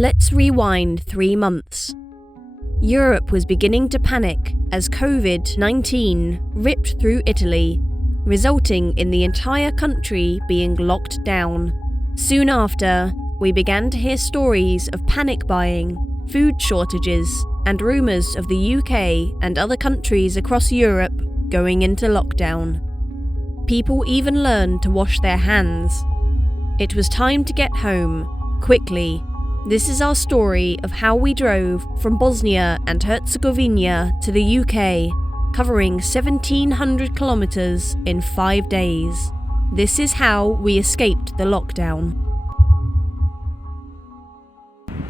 Let's rewind 3 months. Europe was beginning to panic as COVID-19 ripped through Italy, resulting in the entire country being locked down. Soon after, we began to hear stories of panic buying, food shortages, and rumours of the UK and other countries across Europe going into lockdown. People even learned to wash their hands. It was time to get home, quickly. This is our story of how we drove from Bosnia and Herzegovina to the UK, covering 1,700 kilometres in 5 days. This is how we escaped the lockdown.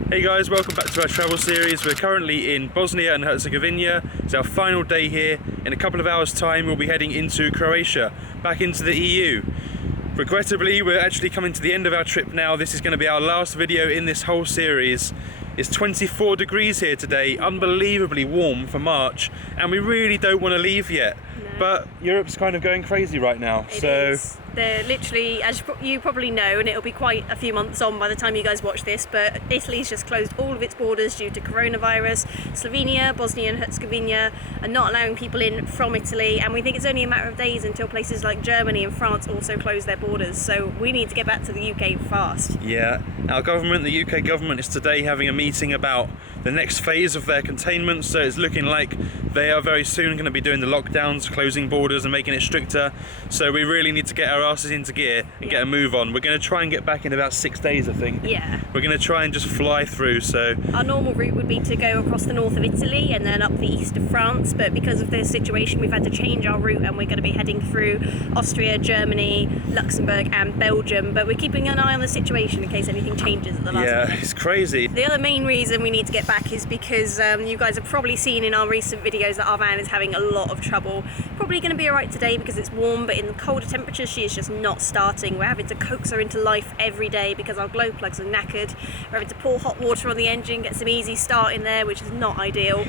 Hey guys, welcome back to our travel series. We're currently in Bosnia and Herzegovina. It's our final day here. In a couple of hours' time we'll be heading into Croatia, back into the EU. Regrettably, we're actually coming to the end of our trip now. This is going to be our last video in this whole series. It's 24 degrees here today, unbelievably warm for March, and we really don't want to leave yet. No. But Europe's kind of going crazy right now. It is. They're literally, as you probably know, and it'll be quite a few months on by the time you guys watch this, but Italy's just closed all of its borders due to coronavirus. Slovenia, Bosnia and Herzegovina are not allowing people in from Italy, and we think it's only a matter of days until places like Germany and France also close their borders, so we need to get back to the UK fast. Yeah, our government, the UK government, is today having a meeting about the next phase of their containment, so it's looking like they are very soon going to be doing the lockdowns, closing borders and making it stricter, so we really need to get our asses into gear and get a move on. We're going to try and get back in about 6 days, I think. Yeah. We're going to try and just fly through, so... Our normal route would be to go across the north of Italy and then up the east of France, but because of this situation we've had to change our route and we're going to be heading through Austria, Germany, Luxembourg and Belgium, but we're keeping an eye on the situation in case anything changes at the last minute. Yeah, it's crazy. The other main reason we need to get back is because you guys have probably seen in our recent videos that our van is having a lot of trouble. Probably going to be alright today because it's warm, but in the colder temperatures she is just not starting. We're having to coax her into life every day because our glow plugs are knackered. We're having to pour hot water on the engine, get some easy start in there, which is not ideal.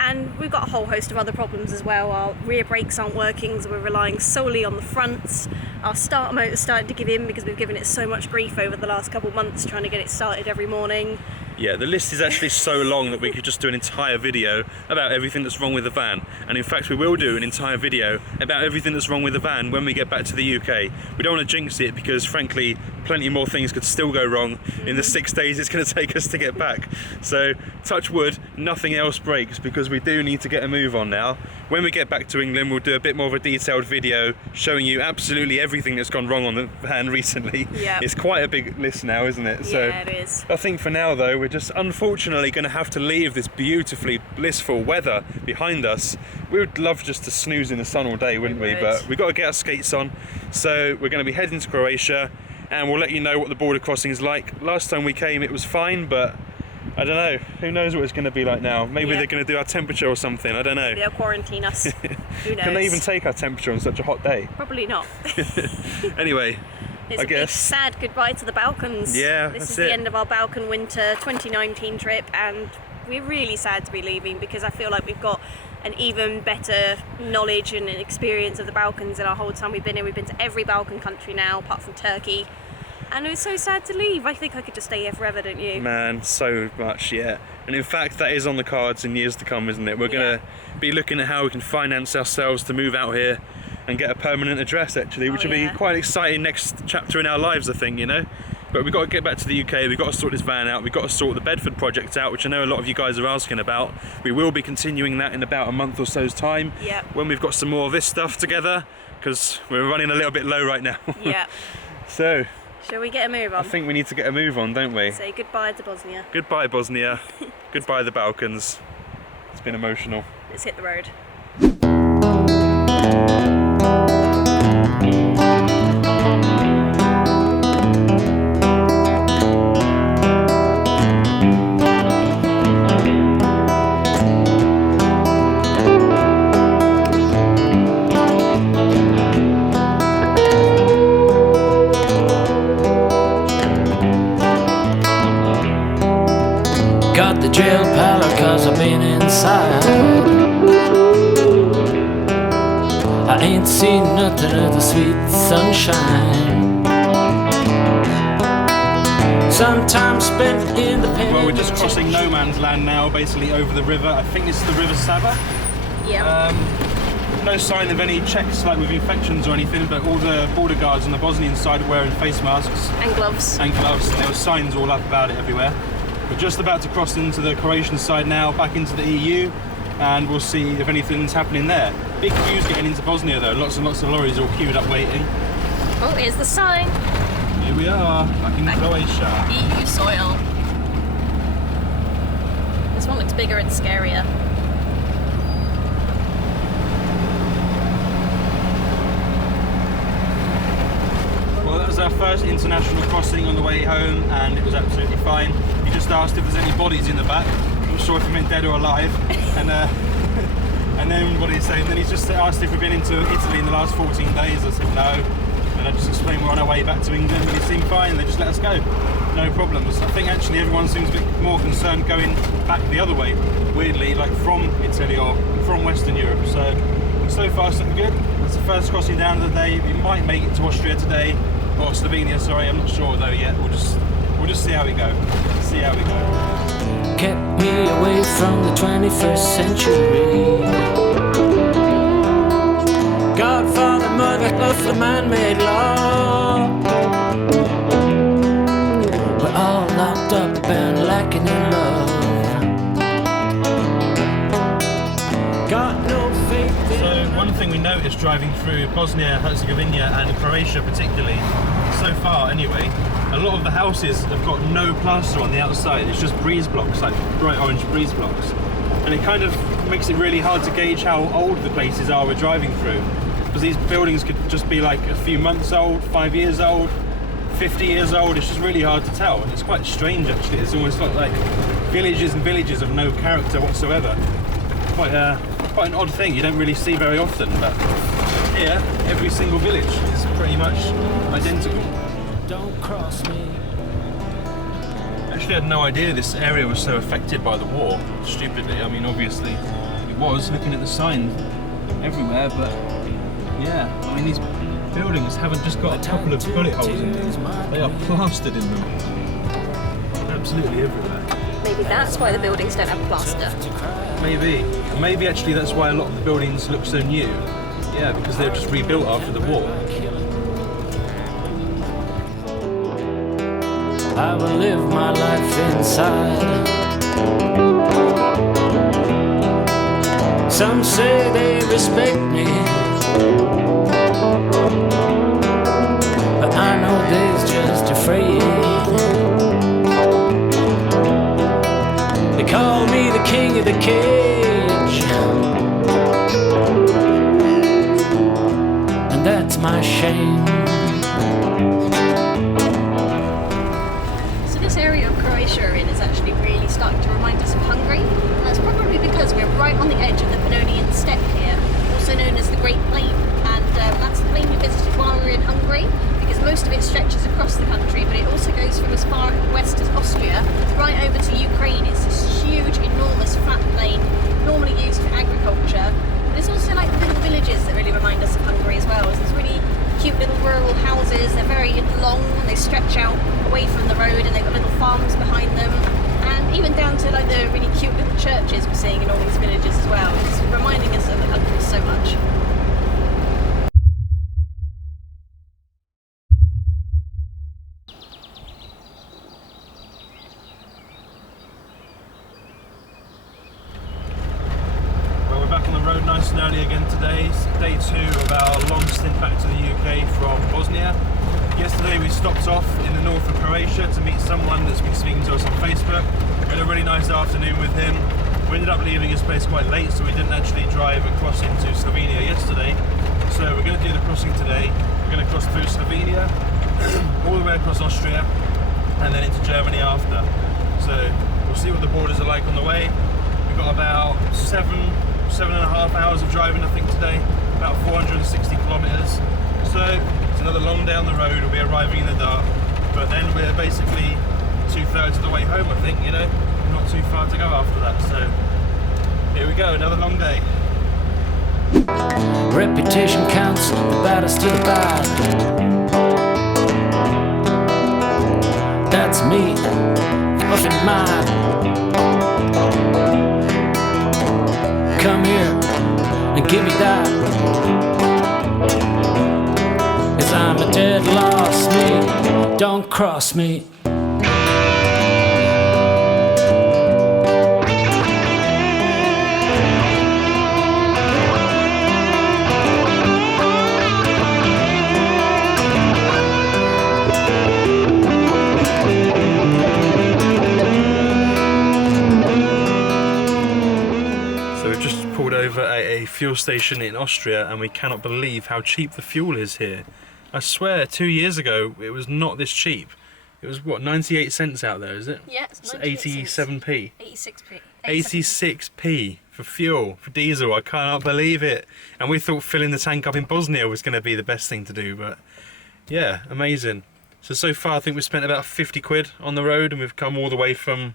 And we've got a whole host of other problems as well. Our rear brakes aren't working, so we're relying solely on the fronts. Our starter motor's starting to give in because we've given it so much grief over the last couple of months trying to get it started every morning. Yeah, the list is actually so long that we could just do an entire video about everything that's wrong with the van. And in fact, we will do an entire video about everything that's wrong with the van when we get back to the UK. We don't want to jinx it because, frankly, plenty more things could still go wrong in the 6 days it's going to take us to get back. So, touch wood, nothing else breaks because we do need to get a move on now. When we get back to England, we'll do a bit more of a detailed video showing you absolutely everything that's gone wrong on the van recently. Yep. It's quite a big list now, isn't it? So, yeah, it is. I think for now, though, we're just unfortunately going to have to leave this beautifully blissful weather behind us. We would love just to snooze in the sun all day, wouldn't we? But we've got to get our skates on. So we're going to be heading to Croatia and we'll let you know what the border crossing is like. Last time we came it was fine, but I don't know. Who knows what it's going to be like now? Maybe they're going to do our temperature or something. I don't know. They'll quarantine us. Who knows? Can they even take our temperature on such a hot day? Probably not. Anyway, it's I a guess. Big sad goodbye to the Balkans. Yeah, this is the end of our Balkan Winter 2019 trip, and we're really sad to be leaving because I feel like we've got an even better knowledge and an experience of the Balkans in our whole time we've been here. We've been to every Balkan country now, apart from Turkey. And it was so sad to leave. I think I could just stay here forever, don't you? Man, so much, yeah. And in fact, that is on the cards in years to come, isn't it? We're going to be looking at how we can finance ourselves to move out here and get a permanent address, actually, which will be quite an exciting next chapter in our lives, I think, you know? But we've got to get back to the UK, we've got to sort this van out, we've got to sort the Bedford project out, which I know a lot of you guys are asking about. We will be continuing that in about a month or so's time, when we've got some more of this stuff together, because we're running a little bit low right now. Yeah. So... shall we get a move on? I think we need to get a move on, don't we? Say goodbye to Bosnia. Goodbye, Bosnia. Goodbye, the Balkans. It's been emotional. Let's hit the road. Got the jail pallor cause I've been inside. I ain't seen nothing of the sweet sunshine. Sometimes spent in the pen. Well, we're just crossing no man's land now, basically over the river. I think it's the River Sava. Yeah. No sign of any checks like with infections or anything, but all the border guards on the Bosnian side are wearing face masks. And gloves. And gloves. There were signs all up about it everywhere. We're just about to cross into the Croatian side now, back into the EU, and we'll see if anything's happening there. Big queues getting into Bosnia though, lots and lots of lorries all queued up waiting. Oh, here's the sign. Here we are, back in Croatia. EU soil. This one looks bigger and scarier. Well, that was our first international crossing on the way home, and it was absolutely fine. He just asked if there's any bodies in the back. I'm not sure if he meant dead or alive. And then what did he say? And then he just asked if we've been into Italy in the last 14 days. I said no. And I just explained we're on our way back to England, and he seemed fine. They just let us go. No problems. I think actually everyone seems a bit more concerned going back the other way, weirdly, like from Italy or from Western Europe. So far so good. It's the first crossing down of the day. We might make it to Austria today, or Slovenia, sorry, I'm not sure though yet. We'll just see how we go. See how we go. Kept me away from the 21st century. Godfather, mother of the man-made law. We're all locked up and lacking in love. Got no faith in. So one thing we noticed driving through Bosnia Herzegovina and Croatia particularly, so far anyway, a lot of the houses have got no plaster on the outside. It's just breeze blocks, like bright orange breeze blocks. And it kind of makes it really hard to gauge how old the places are we're driving through. Because these buildings could just be like a few months old, 5 years old, 50 years old. It's just really hard to tell. And it's quite strange actually. It's almost like villages and villages of no character whatsoever. Quite an odd thing you don't really see very often, but here every single village is pretty much identical. Don't cross me. Actually, I had no idea this area was so affected by the war. Stupidly, I mean, obviously it was, looking at the signs everywhere, but yeah, I mean, these buildings haven't just got a couple of bullet holes in them. They are plastered in them. Absolutely everywhere. Maybe that's why the buildings don't have plaster. Maybe. Maybe actually that's why a lot of the buildings look so new. Yeah, because they were just rebuilt after the war. I will live my life inside. Some say they respect me, but I know they's just afraid. They call me the king of the cage, and that's my shame. Croatia in is actually really starting to remind us of Hungary, and that's probably because we're right on the edge of the Pannonian steppe here, also known as the Great Plain, and that's the plain we visited while we were in Hungary, because most of it stretches across the country, but it also goes from as far west as Austria right over to Ukraine. It's this huge, enormous flat plain, normally used for agriculture, but it's also like little villages that really remind us of Hungary as well. It's these really cute little rural houses. They're very long, they stretch out away from the road, and they've got little farms behind them, and even down to like the really cute little churches we're seeing in all these villages as well. It's reminding us of the country so much. Well, we're back on the road nice and early again today. It's day 2 of our long stint back to the UK from Bosnia. Yesterday we stopped off in the north of Croatia to meet someone that's been speaking to us on Facebook. We had a really nice afternoon with him. We ended up leaving his place quite late, so we didn't actually drive across into Slovenia yesterday. So we're going to do the crossing today. We're going to cross through Slovenia, all the way across Austria, and then into Germany after. So we'll see what the borders are like on the way. We've got about 7.5 hours of driving I think today, about 460 kilometres. So it's another long day on the road. We'll be arriving in the dark, but then we're basically 2/3 of the way home I think, you know, not too far to go after that. So here we go, another long day. Reputation counts, the baddest to the bad. That's me, fluffing mine. Come here and give me that. 'Cause I'm a dead lost me, don't cross me. Over at a fuel station in Austria, and we cannot believe how cheap the fuel is here. I swear 2 years ago it was not this cheap. It was what, 98 cents out there, is it? Yeah, it's 87p. 86p. 86p for fuel, for diesel. I cannot believe it. And we thought filling the tank up in Bosnia was going to be the best thing to do, but yeah, amazing. So far I think we've spent about 50 quid on the road, and we've come all the way from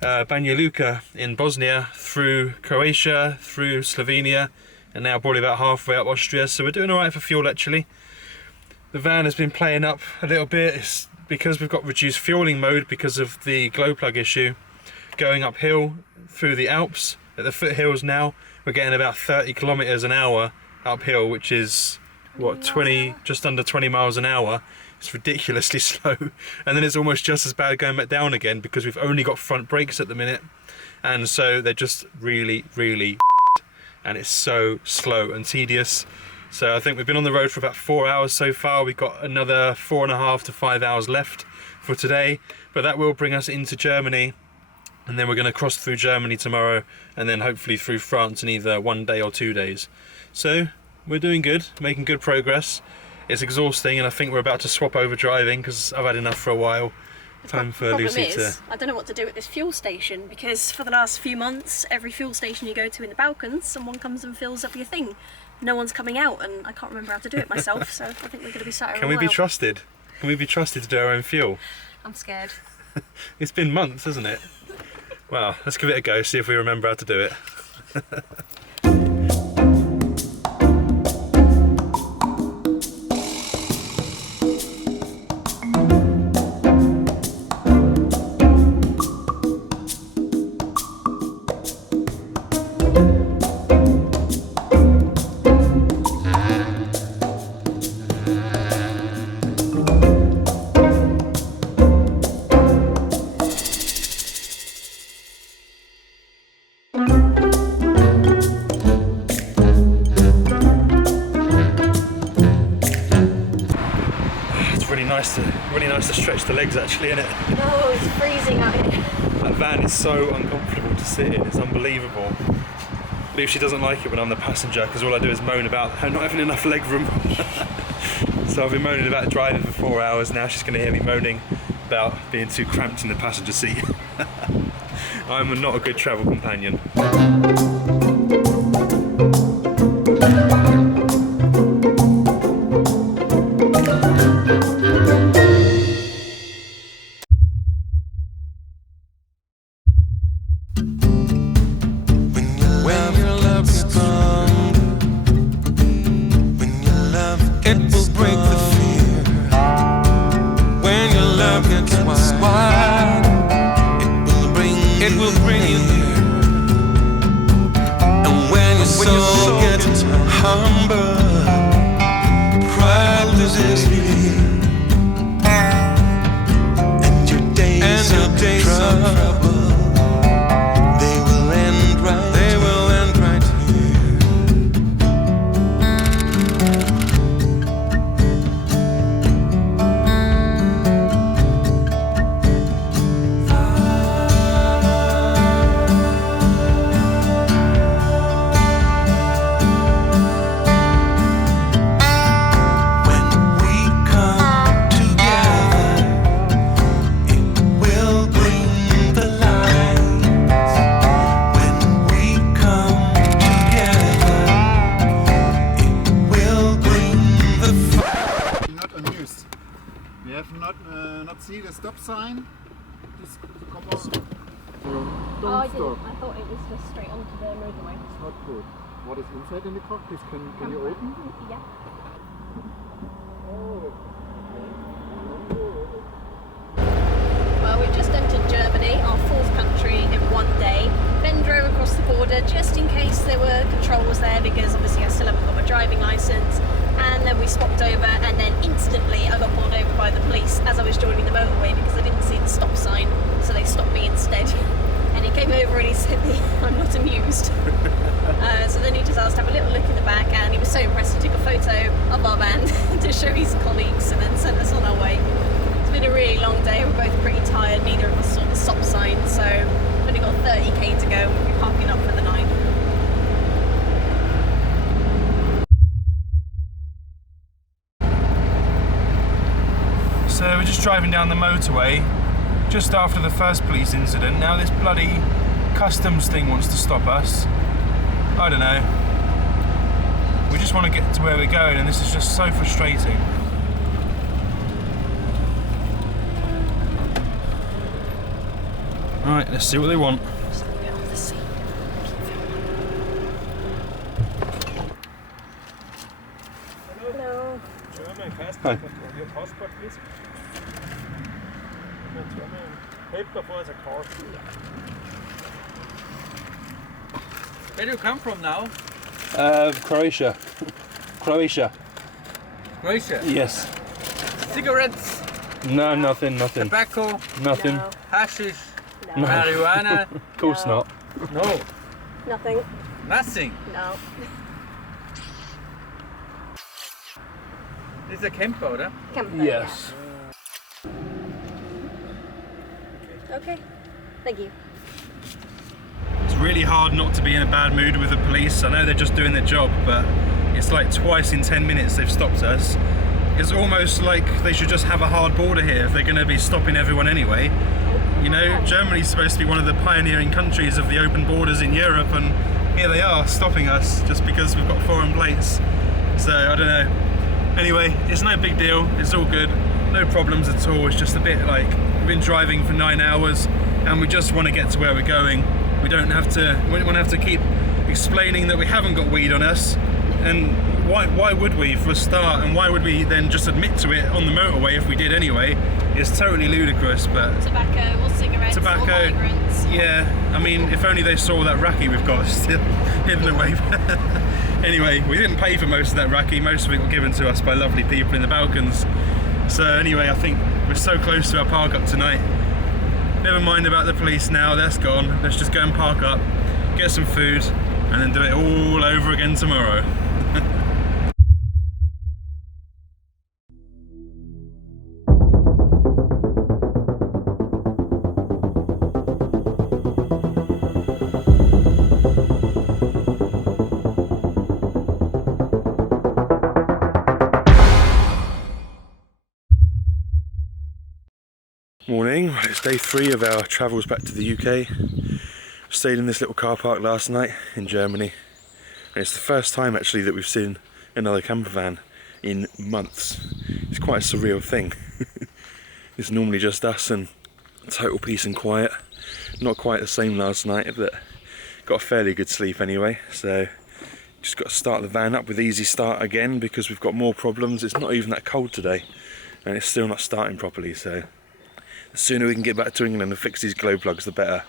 Banja Luka in Bosnia, through Croatia, through Slovenia, and now probably about halfway up Austria, so we're doing alright for fuel actually. The van has been playing up a little bit. It's because we've got reduced fueling mode because of the glow plug issue. Going uphill through the Alps, at the foothills now, we're getting about 30 kilometers an hour uphill, which is what, 20, just under 20 miles an hour. It's ridiculously slow, and then it's almost just as bad going back down again because we've only got front brakes at the minute, and so they're just really and it's so slow and tedious. So I think we've been on the road for about 4 hours so far. We've got another 4.5 to 5 hours left for today, but that will bring us into Germany, and then we're going to cross through Germany tomorrow, and then hopefully through France in either 1 day or 2 days. So we're doing good, making good progress. It's exhausting, and I think we're about to swap over driving because I've had enough for a while. Time for Lucy to... I don't know what to do at this fuel station, because for the last few months, every fuel station you go to in the Balkans, someone comes and fills up your thing. No one's coming out, and I can't remember how to do it myself, so I think we're going to be sat here. Can we be trusted? Can we be trusted to do our own fuel? I'm scared. It's been months, hasn't it? Well, let's give it a go, see if we remember how to do it. Really nice to stretch the legs actually, isn't it? No, it's freezing out here. That van is so uncomfortable to sit in, it's unbelievable. Lucy doesn't like it when I'm the passenger because all I do is moan about not having enough leg room. So I've been moaning about driving for 4 hours, now she's going to hear me moaning about being too cramped in the passenger seat. I'm not a good travel companion. Not see the stop sign. Just come on. Oh, I didn't. I thought it was just straight onto the motorway. It's not good. What is inside in the cockpit? Can you open? Yeah. Oh. there were controls there because obviously I still haven't got my driving licence. And then we swapped over, and then instantly I got pulled over by the police as I was joining the motorway because I didn't see the stop sign, so they stopped me instead. And he came over and he said, "I'm not amused." So then he just asked to have a little look in the back, and he was so impressed he took a photo of our van to show his colleagues and then sent us on our way. It's been a really long day, we're both pretty tired, neither of us saw the stop sign, so we've only got 30k to go, we'll be parking up for the night. So we're just driving down the motorway just after the first police incident. Now this bloody customs thing wants to stop us. I don't know. We just want to get to where we're going, and this is just so frustrating. Alright, let's see what they want. Hello. German passport. Hi. Your passport, please. German paper for the car. Where do you come from now? Croatia. Croatia. Croatia. Yes. Cigarettes, No, nothing. tobacco, Nothing. No. hashish, No. marijuana. Of course No. not. No, Nothing. nothing. No. This is a camper, oder? Camper, Yes. yeah. Okay. Thank you. It's really hard not to be in a bad mood with the police. I know they're just doing their job, but it's like twice in 10 minutes they've stopped us. It's almost like they should just have a hard border here if they're going to be stopping everyone anyway. You know, Germany's supposed to be one of the pioneering countries of the open borders in Europe, and here they are stopping us just because we've got foreign plates. So, I don't know. Anyway, it's no big deal. It's all good. No problems at all. It's just a bit like we've been driving for 9 hours and we just want to get to where we're going. We don't have to keep explaining that we haven't got weed on us. And why would we for a start, and why would we then just admit to it on the motorway if we did anyway? It's totally ludicrous. But Tobacco or cigarettes or migrants. yeah, I mean, if only they saw that raki we've got still hidden away. Anyway, we didn't pay for most of that raki. Most of it was given to us by lovely people in the Balkans. So anyway, I think we're so close to our park up tonight. Never mind about the police now, that's gone. Let's just go and park up, get some food, and then do it all over again tomorrow. Morning, it's day 3 of our travels back to the UK. Stayed in this little car park last night in Germany, and it's the first time actually that we've seen another camper van in months. It's quite a surreal thing. It's normally just us and total peace and quiet. Not quite the same last night, but got a fairly good sleep anyway, so just got to start the van up with easy start again because we've got more problems. It's not even that cold today and it's still not starting properly, so the sooner we can get back to England and fix these glow plugs the better,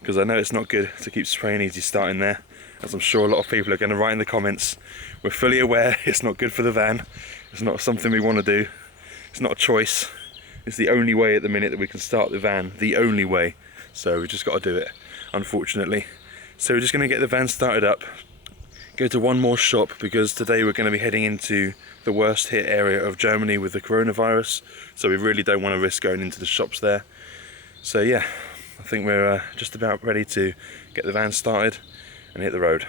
because I know it's not good to keep spraying easy starting there, as I'm sure a lot of people are going to write in the comments. We're fully aware it's not good for the van, it's not something we want to do, it's not a choice, it's the only way at the minute that we can start the van, the only way, so we've just got to do it, unfortunately. So we're just going to get the van started up, go to one more shop, because today we're going to be heading into the worst hit area of Germany with the coronavirus, so we really don't want to risk going into the shops there. So yeah, I think we're just about ready to get the van started and hit the road.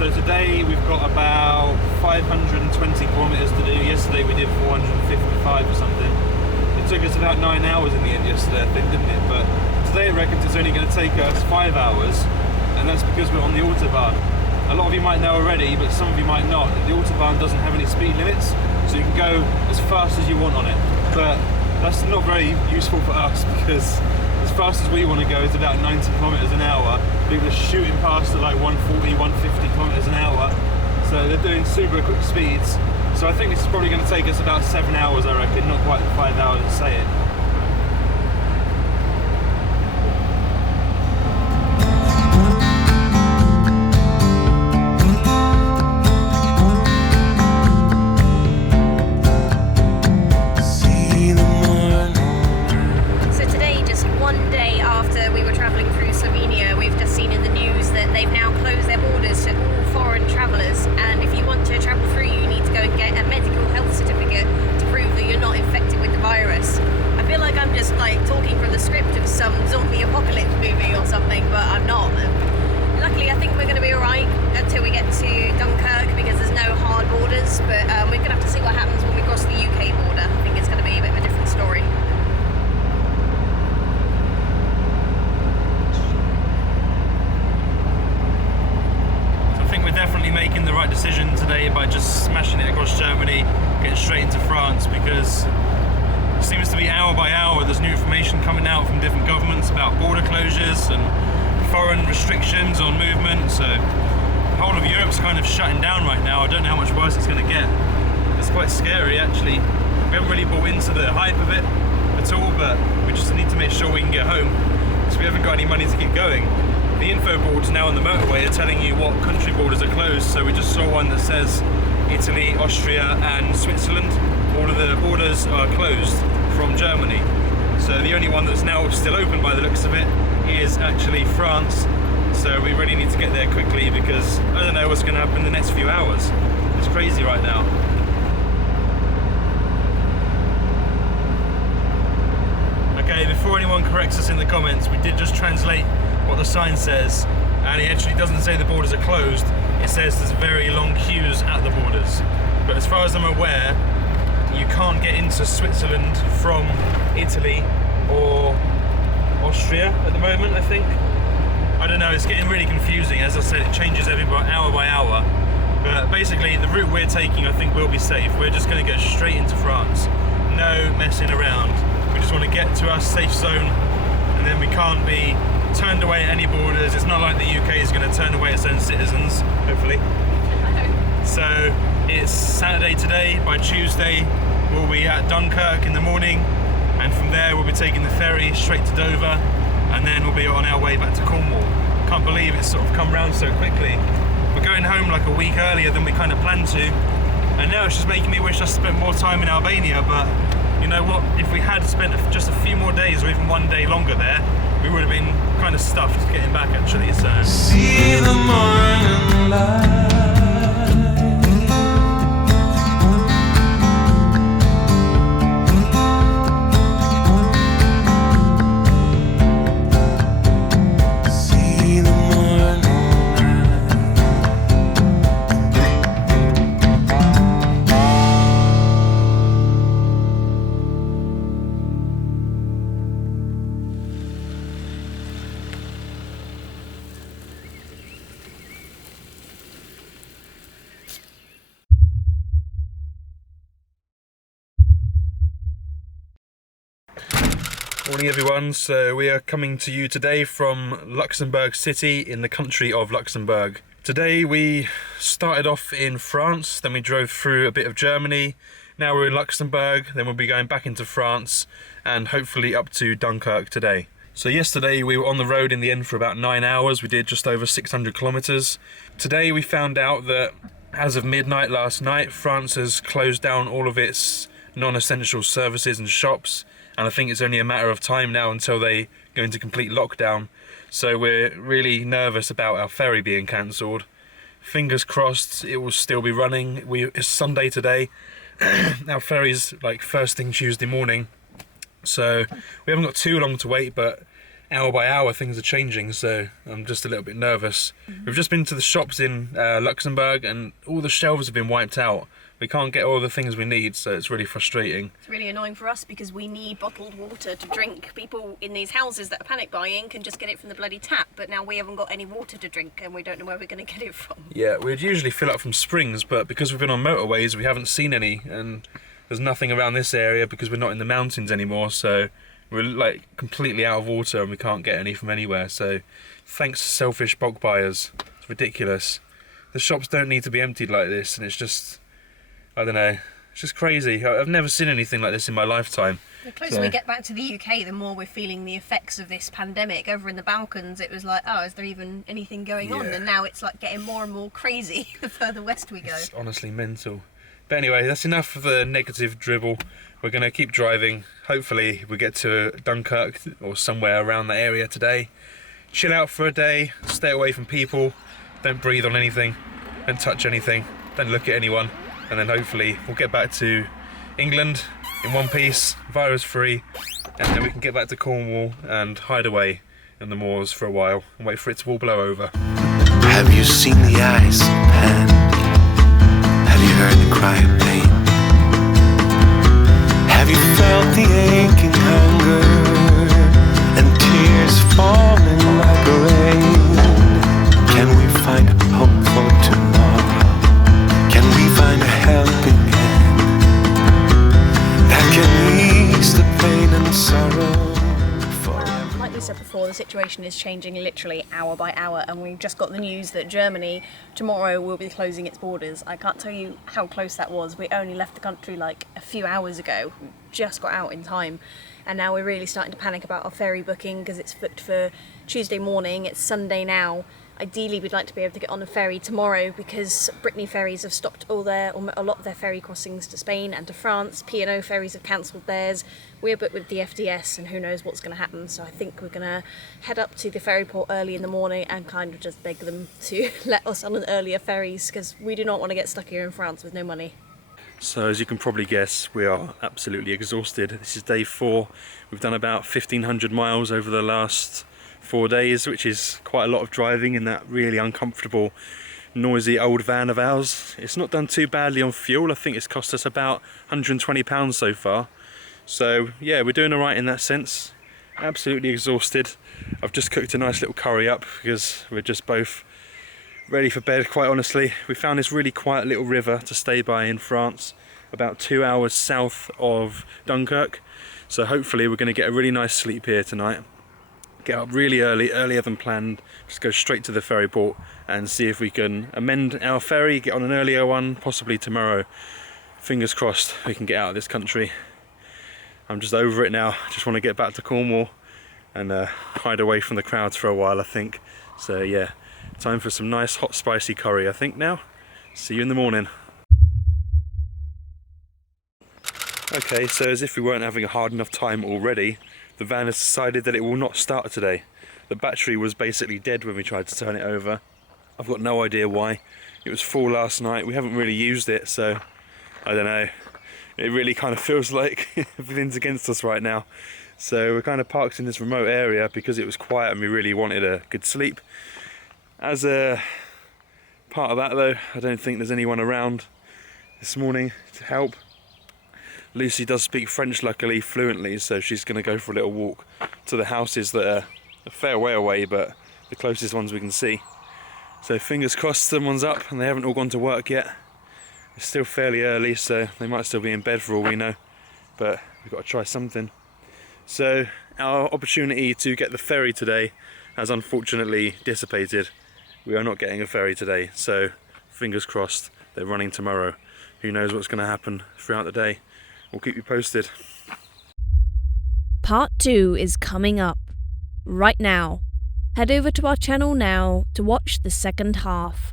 So today we've got about 520 kilometres to do. Yesterday we did 455 or something. It took us about 9 hours in the end yesterday, I think, didn't it? But today I reckon it's only going to take us 5 hours, and that's because we're on the Autobahn. A lot of you might know already, but some of you might not. The Autobahn doesn't have any speed limits, so you can go as fast as you want on it. But that's not very useful for us because as fast as we want to go is about 90 kilometers an hour. People are shooting past at like 140, 150 kilometers an hour. So they're doing super quick speeds. So I think this is probably going to take us about 7 hours, I reckon, not quite 5 hours to say it. So today, just one day after we were travelling through Slovenia, we've just seen in the news that they've now closed their borders to all foreign travellers, and if you want to travel through, you need to go and get a medical health certificate to prove that you're not infected with the virus. I feel like I'm just like talking from the script of some zombie apocalypse movie or something, but I'm not. Luckily, I think we're going to be alright until we get to Dunkirk because there's no hard borders, but we're going to have to see what happens when we cross the UK border. I think it's going to be a bit of a different story. Definitely making the right decision today by just smashing it across Germany, getting straight into France, because it seems to be hour by hour there's new information coming out from different governments about border closures and foreign restrictions on movement. So the whole of Europe's kind of shutting down right now. I don't know how much worse it's going to get. It's quite scary actually. We haven't really bought into the hype of it at all, but we just need to make sure we can get home because we haven't got any money to keep going. The info boards now on the motorway are telling you what country borders are closed, so we just saw one that says Italy, Austria and Switzerland. All of the borders are closed from Germany. So the only one that's now still open by the looks of it is actually France. So we really need to get there quickly because I don't know what's going to happen in the next few hours. It's crazy right now. Okay, before anyone corrects us in the comments, we did just translate what the sign says, and it actually doesn't say the borders are closed. It says there's very long queues at the borders. But as far as I'm aware, you can't get into Switzerland from Italy or Austria at the moment, I think. I don't know, it's getting really confusing. As I said, it changes hour by hour. But basically, the route we're taking, I think, will be safe. We're just going to go straight into France. No messing around. We just want to get to our safe zone, and then we can't be turned away at any borders. It's not like the UK is going to turn away its own citizens, hopefully. So it's Saturday today. By Tuesday we'll be at Dunkirk in the morning, and from there we'll be taking the ferry straight to Dover, and then we'll be on our way back to Cornwall. Can't believe it's sort of come round so quickly. We're going home like a week earlier than we kind of planned to, and now it's just making me wish I spent more time in Albania. But you know what, if we had spent just a few more days or even one day longer there, we would have been kind of stuffed getting back actually. So see the morning light. Morning everyone, so we are coming to you today from Luxembourg City in the country of Luxembourg. Today we started off in France, then we drove through a bit of Germany, now we're in Luxembourg, then we'll be going back into France and hopefully up to Dunkirk today. So yesterday we were on the road in the end for about 9 hours, we did just over 600 kilometers. Today we found out that as of midnight last night, France has closed down all of its non-essential services and shops. And I think it's only a matter of time now until they go into complete lockdown. So we're really nervous about our ferry being cancelled. Fingers crossed it will still be running. It's Sunday today. Our ferry's like first thing Tuesday morning. So we haven't got too long to wait, but hour by hour things are changing, so I'm just a little bit nervous. We've just been to the shops in Luxembourg and all the shelves have been wiped out. We can't get all the things we need, so it's really frustrating. It's really annoying for us because we need bottled water to drink. People in these houses that are panic buying can just get it from the bloody tap, but now we haven't got any water to drink and we don't know where we're going to get it from. Yeah, we'd usually fill up from springs, but because we've been on motorways, we haven't seen any, and there's nothing around this area because we're not in the mountains anymore, so We're like completely out of water and we can't get any from anywhere. So thanks to selfish bulk buyers. It's ridiculous. The shops don't need to be emptied like this, and it's just, I don't know, it's just crazy. I've never seen anything like this in my lifetime. The closer we get back to the UK, the more we're feeling the effects of this pandemic. Over in the Balkans, it was like, oh, is there even anything going on? And now it's like getting more and more crazy the further west we go. It's honestly mental. But anyway, that's enough of the negative dribble. We're going to keep driving. Hopefully we get to Dunkirk or somewhere around that area today. Chill out for a day, stay away from people, don't breathe on anything, don't touch anything, don't look at anyone, and then hopefully we'll get back to England in one piece, virus free, and then we can get back to Cornwall and hide away in the moors for a while and wait for it to all blow over. Have you seen the eyes of Pan? Have you heard the cry of pain? Have you felt the aching hunger and tears falling like rain? Can we find hope for tomorrow? Can we find a helping hand that can ease the pain and sorrow forever? Like we said before, the situation is changing literally hour by hour, and we've just got the news that Germany tomorrow will be closing its borders. I can't tell you how close that was. We only left the country like a few hours ago, we just got out in time, and now we're really starting to panic about our ferry booking because it's booked for Tuesday morning. It's Sunday now. Ideally, we'd like to be able to get on a ferry tomorrow because Brittany ferries have stopped a lot of their ferry crossings to Spain and to France. P&O ferries have cancelled theirs. We're booked with the FDS, and who knows what's going to happen. So I think we're going to head up to the ferry port early in the morning and kind of just beg them to let us on an earlier ferries because we do not want to get stuck here in France with no money. So as you can probably guess, we are absolutely exhausted. This is day 4. We've done about 1,500 miles over the last 4 days, which is quite a lot of driving in that really uncomfortable, noisy old van of ours. It's not done too badly on fuel. I think it's cost us about £120 so far. So yeah, we're doing all right in that sense. Absolutely exhausted. I've just cooked a nice little curry up because we're just both ready for bed, quite honestly. We found this really quiet little river to stay by in France, about 2 hours south of Dunkirk. So hopefully we're going to get a really nice sleep here tonight. Get up really early, earlier than planned, just go straight to the ferry port and see if we can amend our ferry, get on an earlier one, possibly tomorrow. Fingers crossed we can get out of this country. I'm just over it now, just want to get back to Cornwall and hide away from the crowds for a while, I think. So yeah, time for some nice hot spicy curry, I think now. See you in the morning. Okay, so as if we weren't having a hard enough time already, the van has decided that it will not start today. The battery was basically dead when we tried to turn it over. I've got no idea why. It was full last night, we haven't really used it, so I don't know. It really kind of feels like everything's against us right now. So we're kind of parked in this remote area because it was quiet and we really wanted a good sleep. As a part of that though, I don't think there's anyone around this morning to help. Lucy does speak French luckily fluently, so she's going to go for a little walk to the houses that are a fair way away, but the closest ones we can see. So fingers crossed someone's up and they haven't all gone to work yet. It's still fairly early, so they might still be in bed for all we know, but we've got to try something. So our opportunity to get the ferry today has unfortunately dissipated. We are not getting a ferry today, so fingers crossed they're running tomorrow. Who knows what's going to happen throughout the day. We'll keep you posted. Part 2 is coming up right now. Head over to our channel now to watch the second half.